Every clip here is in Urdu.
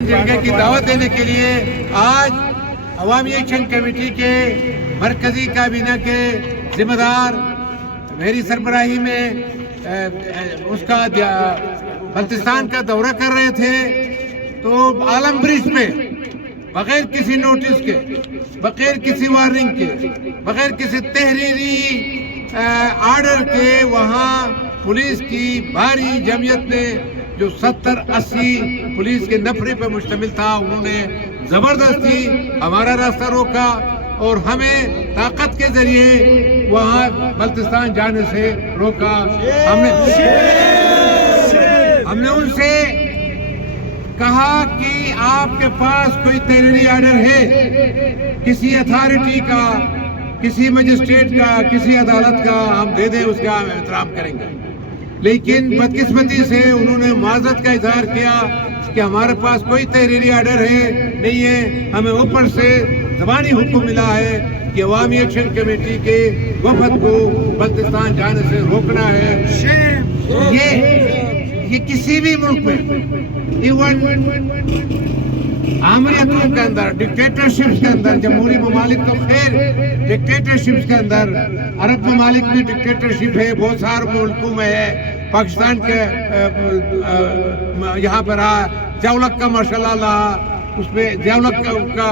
جرگے کی دعوت دینے کے لیے آج عوامی ایکشن کمیٹی کے مرکزی کابینہ کے ذمہ دار میری سربراہی میں اس کا بلتستان کا دورہ کر رہے تھے، تو عالم برج پہ بغیر کسی نوٹس کے، بغیر کسی وارننگ کے، بغیر کسی تحریری آرڈر کے وہاں پولیس کی بھاری جمعیت نے جو 70-80 پولیس کے نفرے پہ مشتمل تھا، انہوں نے زبردستی ہمارا راستہ روکا اور ہمیں طاقت کے ذریعے وہاں بلتستان جانے سے روکا۔ ہم نے ان سے کہا کہ آپ کے پاس کوئی تحریری آرڈر ہے کسی اتھارٹی کا، کسی مجسٹریٹ کا، کسی عدالت کا، ہم دے دیں، اس کا ہم احترام کریں گے۔ لیکن بدقسمتی سے انہوں نے معذرت کا اظہار کیا کہ ہمارے پاس کوئی تحریری آرڈر نہیں ہے، ہمیں اوپر سے زبانی حکم ملا ہے کہ عوامی ایکشن کمیٹی کے وفد کو بلتستان جانے سے روکنا ہے۔ یہ کسی بھی ملک میں، ایون آمریتوں کے اندر، ڈکٹیٹرشپس کے اندر، جمہوری ممالک تو خیر ڈکٹیٹرشپس کے اندر، عرب ممالک میں ڈکٹیٹرشپ ہے، بہت سارے ملکوں میں ہے، پاکستان کے یہاں پر رہا، ضیاء-ال-حق کا ماشاء اللہ رہا، اس میں ضیاء-ال-حق کا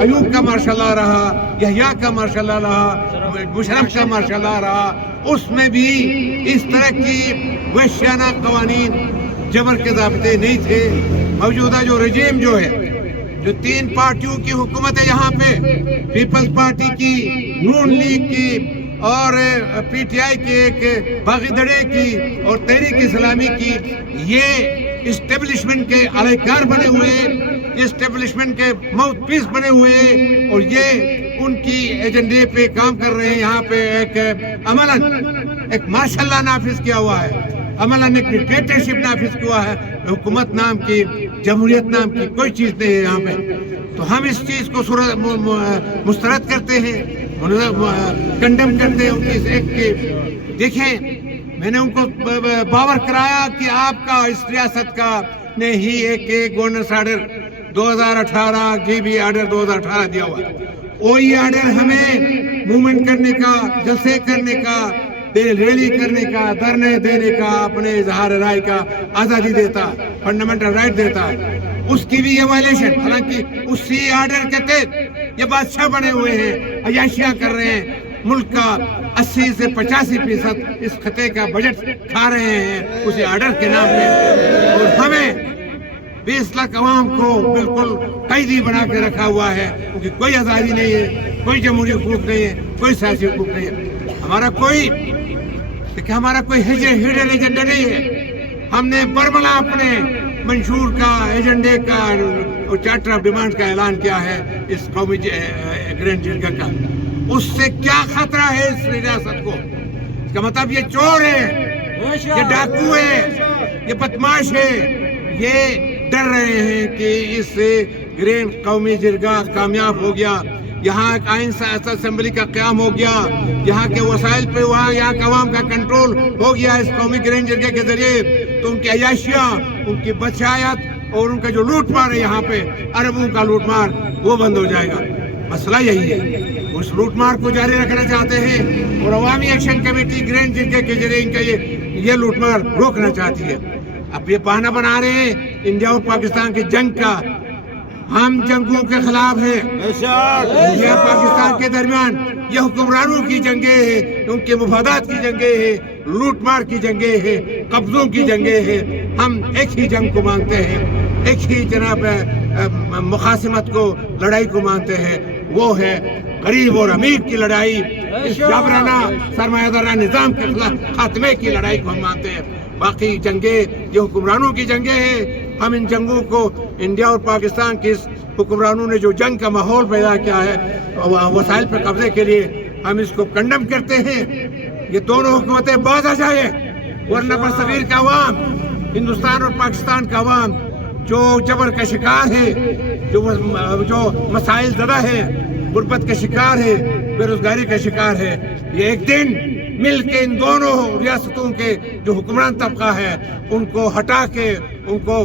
ایوب کا ماشاء اللہ رہا، یحییٰ کا ماشاء اللہ رہا، مشرف کا ماشاء اللہ رہا، اس میں بھی اس طرح کی وحشیانہ قوانین، جبر کے ضابطے نہیں تھے۔ موجودہ جو رجیم جو ہے، جو 3 پارٹیوں کی حکومت ہے یہاں پہ، پیپلز پارٹی کی، نون لیگ کی اور پی ٹی آئی کی، ایک باغی دڑے کی اور تحریک اسلامی کی، یہ اسٹیبلشمنٹ کے اہلکار بنے ہوئے، اسٹیبلشمنٹ کے ماؤتھ پیس بنے ہوئے، اور یہ ان کی ایجنڈے پہ کام کر رہے ہیں۔ یہاں پہ ایک عملاً ایک ماشاء اللہ نافذ کیا ہوا ہے، عملاً ایک ڈکٹیٹرشپ نافذ کیا ہے، حکومت نام کی، جمہوریت نام کی کوئی چیز نہیں ہے یہاں پہ۔ تو ہم اس چیز کو مسترد کرتے ہیں، کنڈم کرتے ہیں ان کی اس ایکٹ کی۔ دیکھیں، میں نے ان کو باور کرایا کہ آپ کا اس ریاست کا نے ہی ایک governance order 2018 G B order 2018 دیا ہوا، وہی آرڈر ہمیں موومنٹ کرنے کا، جلسے کرنے کا، ریلی کرنے کا، دھرنے دینے کا، اپنے اظہار رائے کا آزادی دیتا، فنڈامنٹل رائٹ دیتا ہے۔ اس کی بھی یہ وائلیشن، حالانکہ اسی آرڈر کے تحت یہ بادشاہ بنے ہوئے ہیں، عیاشیاں کر رہے ہیں، ملک کا 80 سے 85% اس خطے کا بجٹ کھا رہے ہیں اسی آرڈر کے نام پہ، اور ہمیں 20 لاکھ عوام کو بالکل قیدی بنا کے رکھا ہوا ہے، کیونکہ کوئی آزادی نہیں ہے، کوئی جمہوری حقوق نہیں ہے، کوئی سیاسی حقوق نہیں ہے۔ ہمارا کوئی ہڈن ایجنڈا نہیں ہے۔ ہم نے برملا اپنے منشور کا، ایجنڈے کا، چارٹر آف ڈیمانڈ کا اعلان کیا ہے اس قومی گرینڈ جرگہ کا۔ اس سے کیا خطرہ ہے اس ریاست کو؟ اس کا مطلب یہ چور ہے، یہ ڈاکو ہے، یہ بدماش ہے، یہ ڈر رہے ہیں کہ اس سے گرینڈ قومی جرگہ کامیاب ہو گیا، یہاں ایک آئین اسمبلی کا قیام ہو گیا، یہاں کے وسائل پہ یہاں کے عوام کا کنٹرول ہو گیا اس قومی گرینڈ جرگے کے ذریعے، تو ان کی عیاشیاں، ان کی بدشایت اور ان کا جو لوٹ مار ہے یہاں پہ، عربوں کا لوٹ مار، وہ بند ہو جائے گا۔ مسئلہ یہی ہے، اس لوٹ مار کو جاری رکھنا چاہتے ہیں، اور عوامی ایکشن کمیٹی گرینڈ جرگے کے ذریعے ان کا یہ لوٹ مار روکنا چاہتی ہے۔ اب یہ بہانہ بنا رہے ہیں انڈیا اور پاکستان کی جنگ کا۔ ہم جنگوں کے خلاف ہیں، انڈیا پاکستان کے درمیان یہ حکمرانوں کی جنگیں ہیں، ان کے مفادات کی جنگیں ہیں، لوٹ مار کی جنگیں ہیں، قبضوں کی جنگیں ہیں۔ ہم ایک ہی جنگ کو مانتے ہیں، ایک ہی جناب مخاصمت کو، لڑائی کو مانتے ہیں، وہ ہے غریب اور امیر کی لڑائی، اس جابرانہ سرمایہ دارانہ نظام کے خلاف خاتمے کی لڑائی کو ہم مانتے ہیں۔ باقی جنگیں یہ حکمرانوں کی جنگیں ہیں۔ ہم ان جنگوں کو، انڈیا اور پاکستان کے حکمرانوں نے جو جنگ کا ماحول پیدا کیا ہے وسائل پر قبضے کے لیے، ہم اس کو کنڈم کرتے ہیں۔ یہ دونوں حکومتیں باز آ جائے، ورنہ برصغیر کا عوام، ہندوستان اور پاکستان کا عوام جو جبر کا شکار ہے، جو مسائل زدہ ہے، غربت کا شکار ہے، بے روزگاری کا شکار ہے، یہ ایک دن مل کے ان دونوں ریاستوں کے جو حکمران طبقہ ہے ان کو ہٹا کے ان کو